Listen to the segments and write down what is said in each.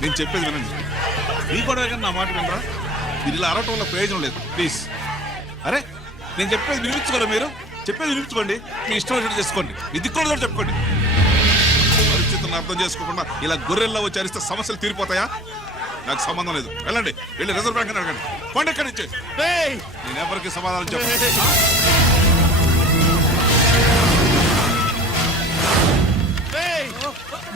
నేను చెప్పేది వినండి. మీ గొడవ కానీ నా మాట వినరా? మీరు ఇలా అరవటం వల్ల ప్రయోజనం లేదు. ప్లీజ్. అరే నేను చెప్పేది వినిపించుకోరా? మీరు చెప్పేది వినిపించుకోండి. మీ ఇష్టం వచ్చినట్టు చేసుకోండి. మీ దిక్కులో చెప్పుకోండి. పరిస్థితులను అర్థం చేసుకోకుండా ఇలా గొర్రెల్లో వచ్చి అరిస్తే సమస్యలు తీరిపోతాయా? నాకు సంబంధం లేదు. వెళ్ళండి, వెళ్ళి రిజర్వ్ బ్యాంక్ అని అడగండి. పండి ఎక్కడి నుంచి. నేను ఎవరికి సమాధానం చెప్పను.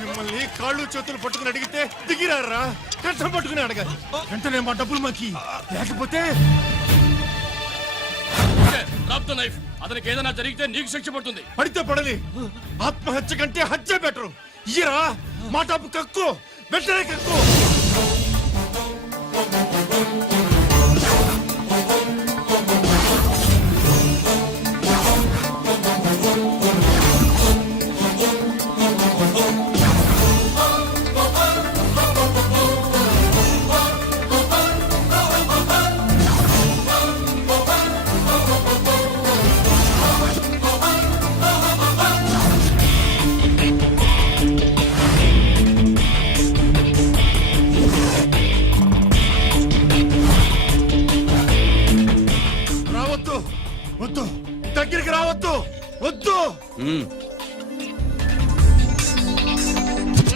మిమ్మల్ని కాళ్ళు చేతులు పట్టుకుని అడిగితే దిగిరారా? కష్టం పట్టుకుని అడగాలి. వెంటనే మా డబ్బులు మాకి, లేకపోతే అతనికి ఏదైనా జరిగితే నీకు శిక్ష పడుతుంది. పడితే పడని, ఆత్మహత్య కంటే హత్య బెటరు. ఇయ్యరా మా డబ్బు కక్కు, వెంటనే కక్కు. వద్దు, దగ్గరికి రావద్దు, వద్దు.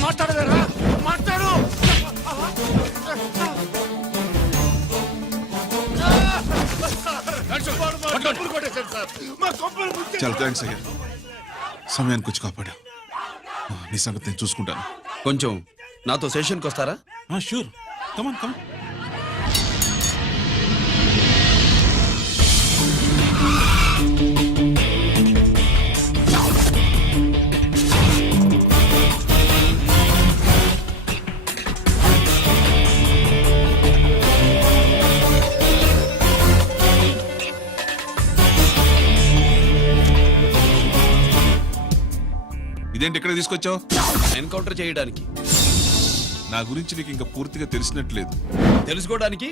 మాట్లాడవేరా? మాట్లాడు. చాలా థ్యాంక్స్ అయ్యా, సమయానికి వచ్చి కాపాడా. నీ సంగతి నేను చూసుకుంటాను. కొంచెం నాతో సెషన్కి వస్తారా? షూర్, కమాన్ కమాన్. ఇదేంటి ఇక్కడ తీసుకొచ్చావు? ఎన్కౌంటర్ చేయడానికి. నా గురించి నీకు ఇంకా పూర్తిగా తెలిసినట్లేదు. తెలుసుకోవడానికి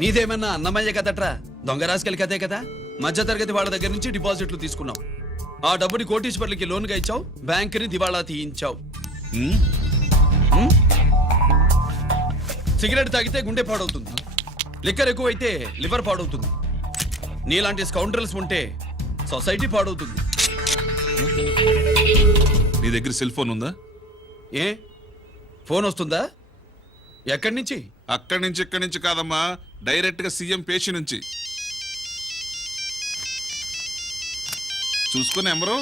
నీదేమన్నా అన్నమయ్య కదట్రా, దొంగ రాసుకెళ్ళి కదే కదా. మధ్య తరగతి వాళ్ళ దగ్గర నుంచి డిపాజిట్లు తీసుకున్నావు. ఆ డబ్బుని కోటీశ్వర్లకి లోన్గా ఇచ్చావు, బ్యాంకుని దివాళా తీయించావు. సిగరెట్ తాగితే గుండె పాడవుతుంది, లిక్కర్ ఎక్కువైతే లివర్ పాడవుతుంది. నీలాంటి స్కౌండ్రల్స్ ఉంటే సొసైటీ పాడవుతుంది. నీ దగ్గర సెల్ ఫోన్ ఉందా? ఏ ఫోన్ వస్తుందా? ఎక్కడి నుంచి? అక్కడి నుంచి ఇక్కడి నుంచి కాదమ్మా, డైరెక్ట్ గా సీఎం పేషి నుంచి. చూసుకుని ఎవరు?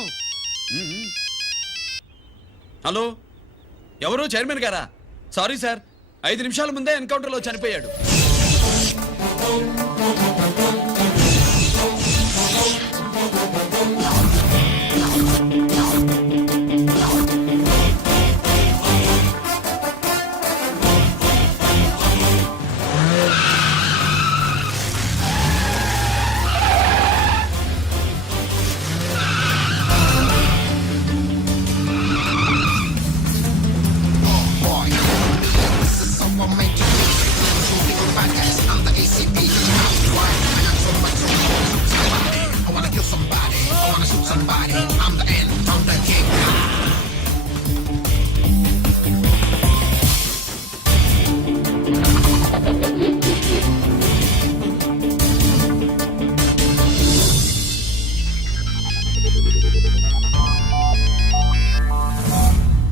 హలో, ఎవరు? చైర్మన్ గారా? సారీ సార్, 5 నిమిషాల ముందే ఎన్కౌంటర్లో చనిపోయాడు.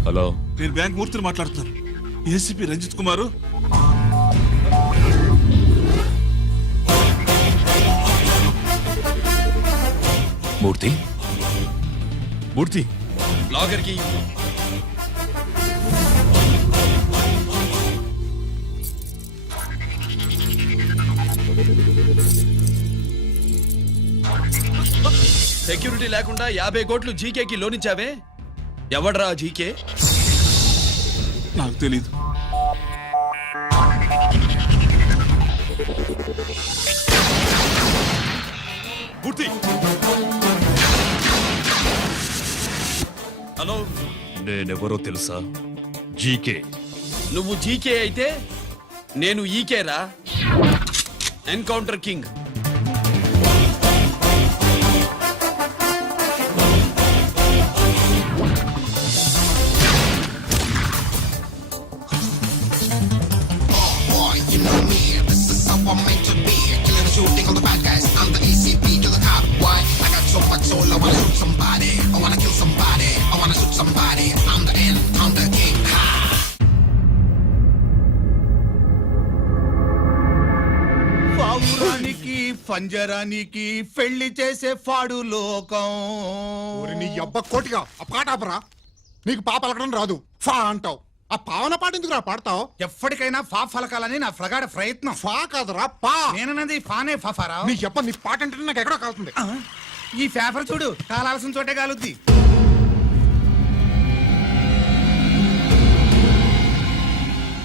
హలో, నేను బ్యాంక్ మూర్తిని మాట్లాడుతున్నాను. ఏసీపీ రంజిత్ కుమారు. మూర్తి, మూర్తి లాగర్కి సెక్యూరిటీ లేకుండా 50 కోట్లు జీకేకి లోన్ ఇచ్చావే, ఎవడ్రా జీకే? నాకు తెలీదు. హలో, నేనెవరో తెలుసా? జీకే. నువ్వు జీకే అయితే నేను ఈకే రా, encounter king. You know me, this is how I'm meant to be. Killing and shooting all the bad guys. I'm the ECP to the cop. Why? I got so much soul, I wanna shoot somebody. I wanna kill somebody. I wanna shoot somebody. I'm the end, I'm the king. Ha! పావురానికి పంజరానికి పెళ్లి చేసే ఫాడు లోకం. ఊరి నీ అబ్బ కోటిగా ఆ పాట ఆపరా. నీకు పాప పలకడం రాదు ఫా అంటావు. ఆ పావన పాట ఎందుకు రా పాడతావు? ఎప్పటికైనా ఫా ఫలకాలని నా ప్రగాఢ ప్రయత్నం. ఫా కాదురా పా. నేనన్నది ఫానే ఫాఫారా. నీ చెప్ప నీ పాట అంటే నాకు ఎక్కడో కాలుతుంది. ఈ పేపర్ చూడు, కాలాల్సిన చోటే కాలుద్ది.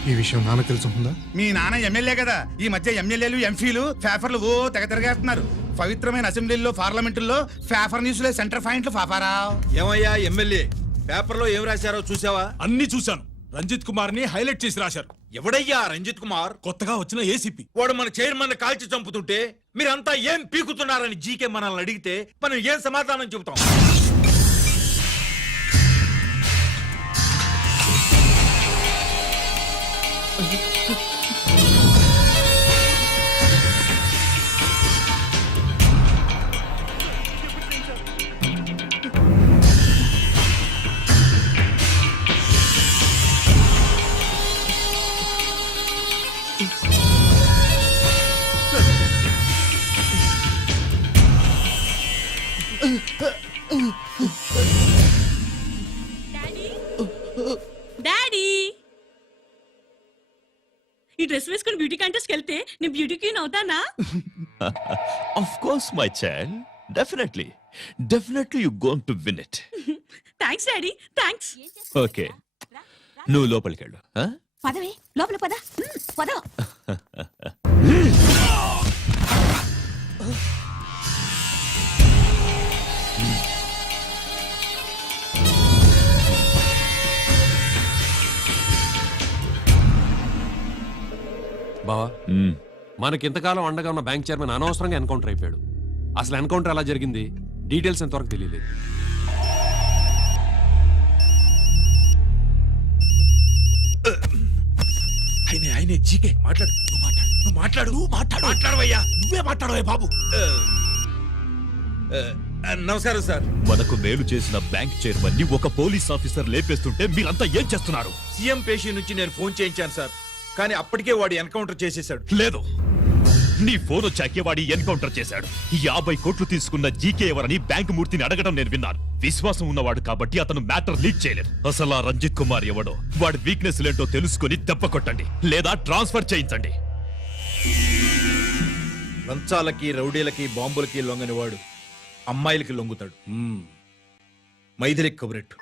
ఈ విషయం నాన్న తెలుసుందా? మీ నాన్న ఎమ్మెల్యే కదా, ఈ మధ్య ఎమ్మెల్యేలు ఎంపీలు పేపర్లు ఓ తెగ తిరగేస్తున్నారు. పవిత్రమైన అసెంబ్లీల్లో పార్లమెంటుల్లో పేపర్ న్యూస్లే సెంటర్ పాయింట్లు ఫాఫారా. ఏమయ్యా ఎమ్మెల్యే, పేపర్లో ఏం రాశారో చూసావా? అన్ని చూశాను. రంజిత్ కుమార్ ని హైలైట్ చేసి రాశారు. ఎవడయ్యా రంజిత్ కుమార్? కొత్తగా వచ్చిన ఏసీపీ. వాడు మన చైర్మన్ కాల్చి చంపుతుంటే మీరంతా ఏం పీకుతున్నారని జీకే మనల్ని అడిగితే మనం ఏం సమాధానం చెబుతాం? డాడీ, ఈ డ్రెస్ వేసుకుని బ్యూటీ కాంటెస్ట్ వెళ్తే నేను బ్యూటీ క్వీన్ అవుతానా? Of course, my child. Definitely. Definitely you're going to win it. Thanks daddy, thanks. Okay. నువ్వు లోపలికి వెళ్ళు. పదవే లోపల పద. పద. బావా, మనకింతకాలం అండగా ఉన్న బ్యాంక్ చైర్మన్ అనవసరంగా ఎన్కౌంటర్ అయిపోయాడు. అసలు ఎన్కౌంటర్ ఎలా జరిగింది డీటెయిల్స్ ఎంతవరకు తెలియలేదు. ఆయనే జీకే మాట్లాడు. మాట్లాడవయ్యా. నువ్వే మాట్లాడవే బాబు. నమస్కారం సార్. మనకు మేలు చేసిన బ్యాంక్ చైర్మన్ ని ఒక పోలీస్ ఆఫీసర్ లేపేస్తుంటే మీరంతా ఏం చేస్తున్నారు? సీఎం పేషీ నుంచి నేను ఫోన్ చేయించాను సార్, కానీ అప్పటికే వాడు ఎన్కౌంటర్ చేసేశాడు. లేదు, నీ ఫోన్ వచ్చాకే వాడి ఎన్కౌంటర్ చేశాడు. 50 కోట్లు తీసుకున్న జీకే ఎవరని బ్యాంకు మూర్తిని అడగడం నేను విన్నాను. విశ్వాసం ఉన్నవాడు కాబట్టి అతను మ్యాటర్ లీక్ చేయలేదు. అసలు ఆ రంజిత్ కుమార్ ఎవడో, వాడి వీక్నెస్ ఏంటో తెలుసుకుని దెబ్బ కొట్టండి, లేదా ట్రాన్స్ఫర్ చేయించండి. లంచాలకి, రౌడీలకి, బాంబులకి లొంగని వాడు అమ్మాయిలకి లొంగుతాడు. మైథిలికి కబురెట్టు.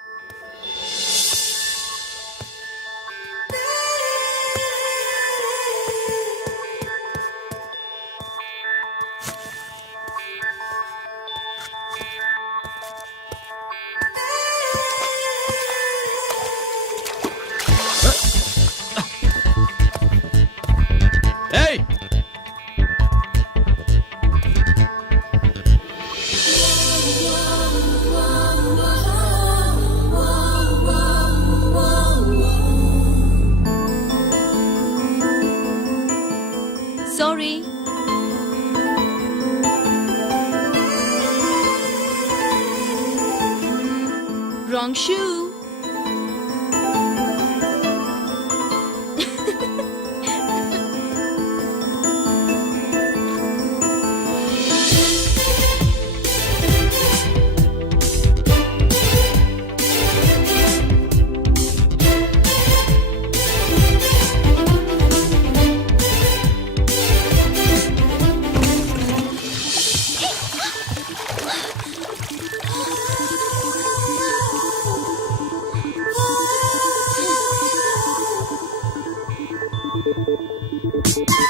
ఏయ్, sorry. Wrong shoe. Thank you.